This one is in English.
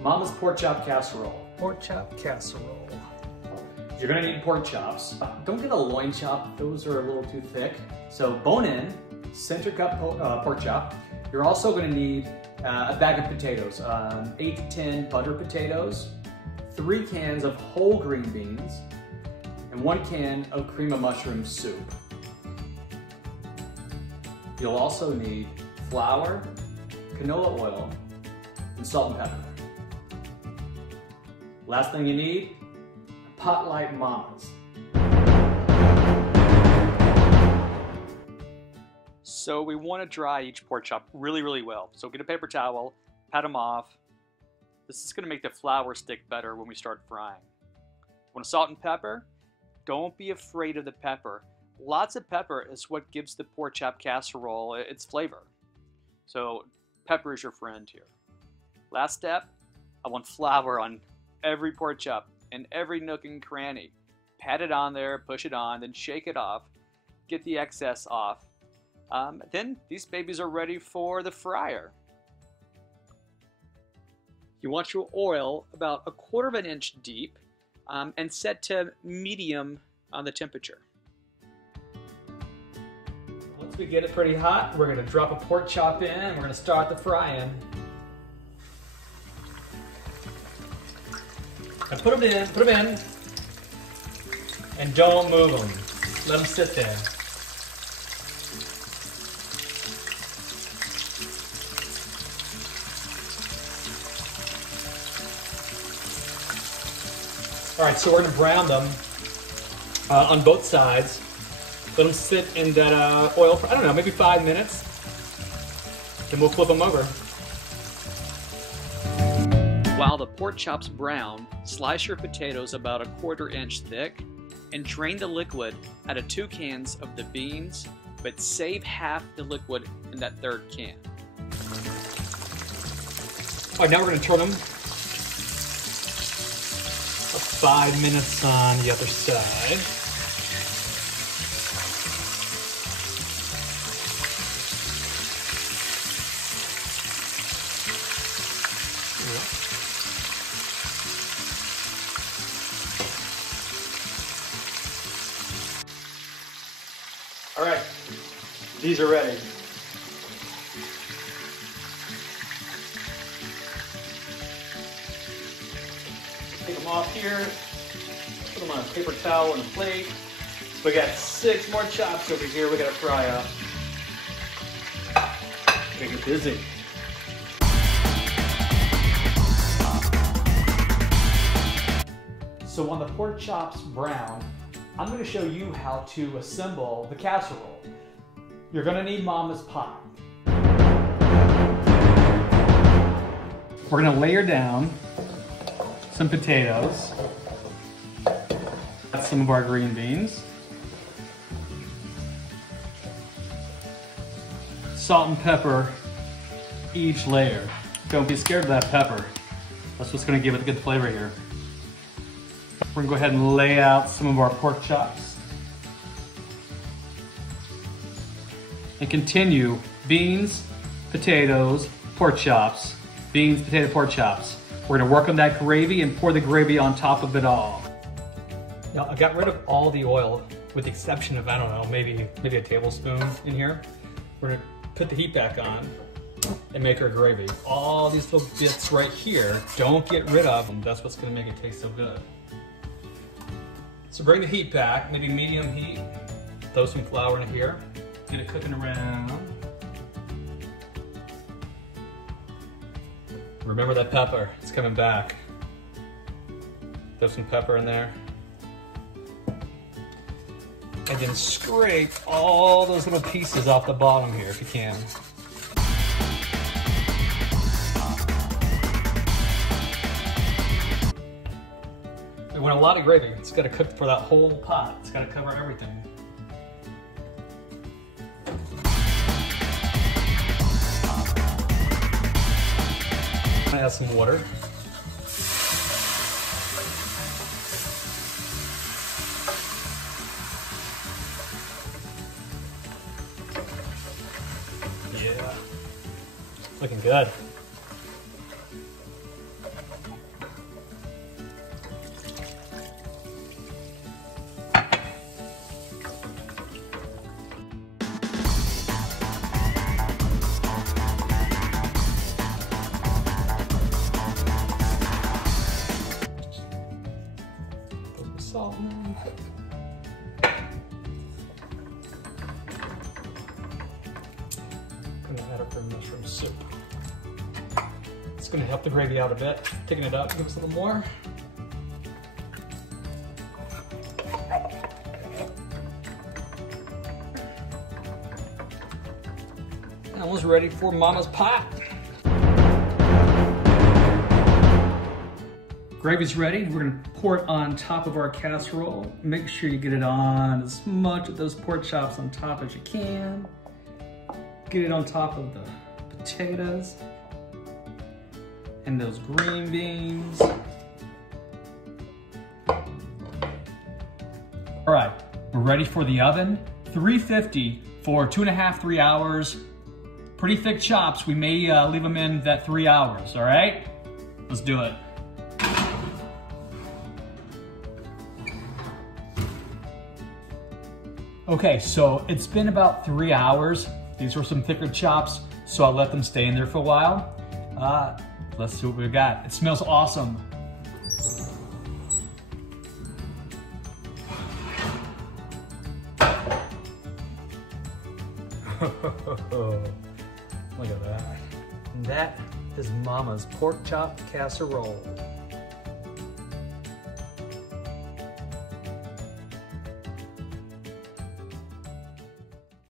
Mama's pork chop casserole. Pork chop casserole. You're gonna need pork chops. Don't get a loin chop, those are a little too thick. So bone in, center cut pork chop. You're also gonna need a bag of potatoes, 8 to 10 butter potatoes, 3 cans of whole green beans, and 1 can of cream of mushroom soup. You'll also need flour, canola oil, and salt and pepper. Last thing you need, a pot like Mama's. So we want to dry each pork chop really, really well. So get a paper towel, pat them off. This is going to make the flour stick better when we start frying. Want to salt and pepper? Don't be afraid of the pepper. Lots of pepper is what gives the pork chop casserole its flavor. So pepper is your friend here. Last step, I want flour on every pork chop and every nook and cranny. Pat it on there, push it on, then shake it off. Get the excess off. Then these babies are ready for the fryer. You want your oil about 1/4 inch deep and set to medium on the temperature. Once we get it pretty hot, we're gonna drop a pork chop in and we're gonna start the frying. And put them in, and don't move them. Let them sit there. All right, so we're gonna brown them on both sides. Let them sit in that oil for, I don't know, maybe 5 minutes. Then we'll flip them over. While the pork chops brown, slice your potatoes about 1/4 inch thick and drain the liquid out of 2 cans of the beans, but save half the liquid in that 3rd can. All right, now we're gonna turn them 5 minutes on the other side. All right, these are ready. Take them off here, put them on a paper towel and a plate. We got 6 more chops over here we gotta fry up. Gotta get busy. So when the pork chops brown, I'm going to show you how to assemble the casserole. You're going to need Mama's pot. We're going to layer down some potatoes. That's some of our green beans. Salt and pepper each layer. Don't be scared of that pepper. That's what's going to give it a good flavor here. We're gonna go ahead and lay out some of our pork chops. And continue beans, potatoes, pork chops, beans, potato, pork chops. We're gonna work on that gravy and pour the gravy on top of it all. Now I got rid of all the oil with the exception of, I don't know, maybe a tablespoon in here. We're gonna put the heat back on and make our gravy. All these little bits right here, don't get rid of them. That's what's gonna make it taste so good. So bring the heat back, maybe medium heat. Throw some flour in here. Get it cooking around. Remember that pepper, it's coming back. Throw some pepper in there. And then scrape all those little pieces off the bottom here if you can. We want a lot of gravy. It's got to cook for that whole pot. It's got to cover everything. I'm gonna add some water. Yeah, looking good. mushroom soup. It's going to help the gravy out a bit. Taking it up, give us a little more. Almost ready for Mama's pot. Gravy's ready. We're gonna pour it on top of our casserole. Make sure you get it on as much of those pork chops on top as you can. Get it on top of the potatoes and those green beans. All right, we're ready for the oven. 350 for 2.5, 3 hours. Pretty thick chops. We may leave them in that 3 hours, all right? Let's do it. Okay, so it's been about 3 hours. These were some thicker chops, so I'll let them stay in there for a while. Let's see what we got. It smells awesome. Look at that. And that is Mama's pork chop casserole.